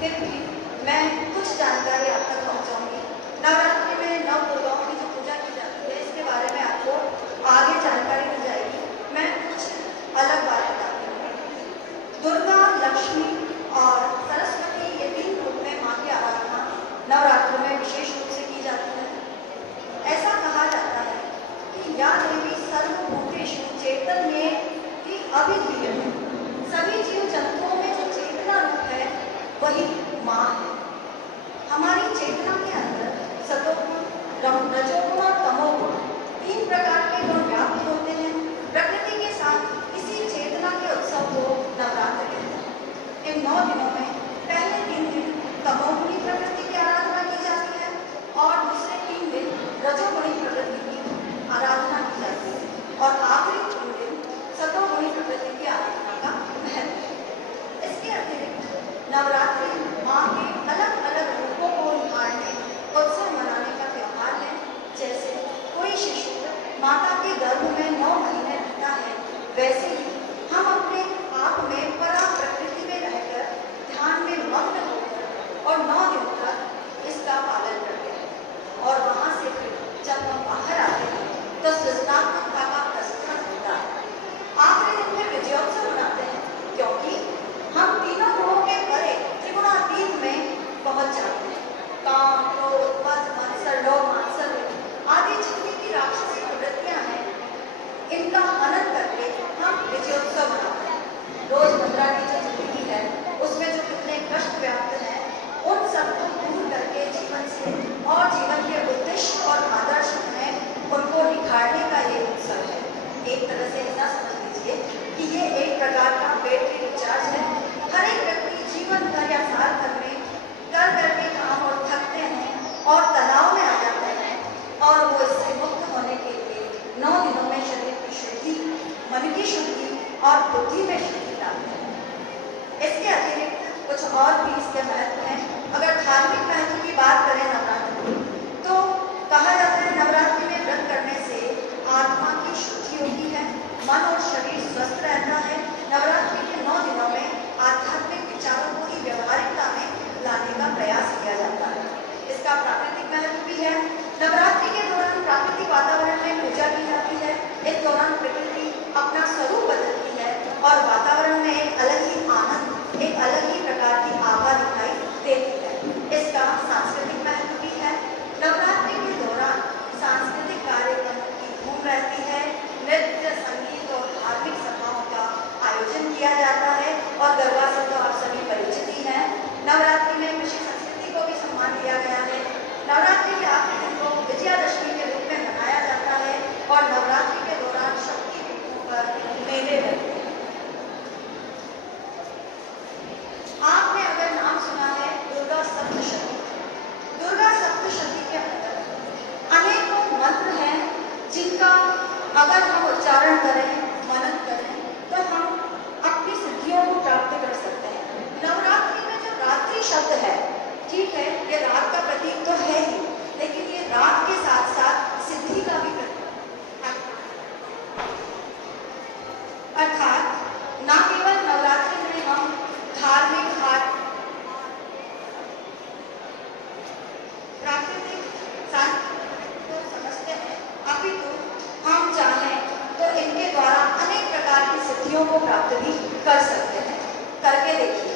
फिर भी मैं कुछ जानकारी आप तक पहुँचाऊँगी। नवरात्रि में नव दुर्गाओं की जो पूजा की जाती है इसके बारे में आपको आगे जानकारी दी जाएगी। मैं कुछ अलग बात बताती हूँ। दुर्गा, लक्ष्मी और सरस्वती ये 3 रूप में माँ की आराधना नवरात्रि में विशेष रूप से की जाती है। ऐसा कहा जाता है कि या देवी सर्वभूतेषु चैतन्ये की अभिधीयते। सभी जीव जंतुओं में जो चेतना रूप है वही माँ है। हमारी चेतना के अंदर सतोगुण, रजोगुण और तमोगुण 3 प्रकार के गुण व्याप्त होते हैं। प्रकृति के साथ इसी चेतना के उत्सव को नवरात्र कहते हैं। इन 9 दिनों में पहले 3 दिन तमोगुणी प्रकृति की आराधना की जाती है और दूसरे 3 दिन रजोगुणी प्रकृति की आराधना की जाती है और आखिरी 3 दिन सतोगुणी प्रकृति की आराधना का महत्व है। इसके अतिरिक्त नवरात्रि माँ के अलग अलग रूपों को निहारने, उत्सव मनाने का त्योहार है। जैसे कोई शिशु माता के गर्भ में 9 महीने रहता है, वैसे ही हम अपने आप में परा प्रकृति में रहकर ध्यान में मग्न होकर और 9 दिनों तक इसका पालन करते हैं और वहाँ से फिर जब हम बाहर आते हैं तो सृजनात्मकता का प्रस्फुटन होता है। आखिरी दिन में विजयोत्सव मनाते हैं क्योंकि हम तीनों गुणों के परे त्रिगुणातीत में पहुंच जाते हैं। काम, क्रोध, मद, मत्सर, लोभ, मात्सर्य आदि जितनी भी राक्षसी प्रवृत्तियां हैं, इनका हनन करके हम विजयोत्सव मनाते हैं। रोजमर्रा की जो जिंदगी है उसमें जो कितने कष्ट व्याप्त हैं, उन सबको दूर करके जीवन से और जीवन के उद्देश्य और आदर्श हैं उनको निखारने का ये उत्सव है। एक तरह से ऐसा समझ लीजिए कि ये एक प्रकार का बैटरी रिचार्ज है। हर एक व्यक्ति जीवन भर या साल भर में कर करके काम और थकते हैं और तनाव में आ जाते हैं और वो इससे मुक्त होने के लिए 9 दिनों में शरीर की शुद्धि, मन की शुद्धि और बुद्धि में शुद्धि लाते हैं। इसके अतिरिक्त कुछ और भी इसके महत्व हैं। अगर धार्मिक महत्व की बात करें नवरात्रि की, तो कहा जाता है नवरात्रि में व्रत करने से आत्मा की शुद्धि होती है, मन और शरीर स्वस्थ रहता है। नवरात्रि के 9 दिनों में आध्यात्मिक विचारों को ही व्यवहारिकता में लाने का प्रयास किया जाता है। इसका प्राकृतिक महत्व भी है। नवरात्रि के दौरान प्राकृतिक वातावरण में पूजा की जाती है। इस दौरान प्रकृति अपना स्वरूप बदलती है और वातावरण में एक अलग ही आनंद, एक अलग ही प्रकार की आभा दिखाई देती है। इसका सांस्कृतिक महत्व भी है। नवरात्रि के दौरान सांस्कृतिक कार्यक्रमों की धूम रहती है। नृत्य, संगीत और धार्मिक सभाओं का आयोजन किया जाता है और गरबा से तो आप सभी परिचित ही हैं। नवरात्रि में कृषि संस्कृति को भी सम्मान दिया गया है। नवरात्रि के आखिरी दिन को विजयादशमी के रूप में मनाया जाता है और नवरात्रि के दौरान शक्ति पीठों पर मेले लगते हैं। आपने अगर नाम सुना है दुर्गा सप्तशती। दुर्गा सप्तशती के अंदर अनेकों मंत्र हैं जिनका अगर हम उच्चारण करें, मनन करें तो हम अपनी सिद्धियों को प्राप्त कर सकते हैं। नवरात्रि में जो रात्रि शब्द है, ठीक है, ये रात का प्रतीक तो है ही, लेकिन ये रात के साथ साथ सिद्धि का भी प्रतीक अर्थात न केवल नवरात्रि में हम धार्मिक, प्राकृतिक, सांस्कृतिक को समझते हैं, अपितु हम चाहें तो इनके द्वारा अनेक प्रकार की सिद्धियों को प्राप्त भी कर सकते हैं। करके देखिए।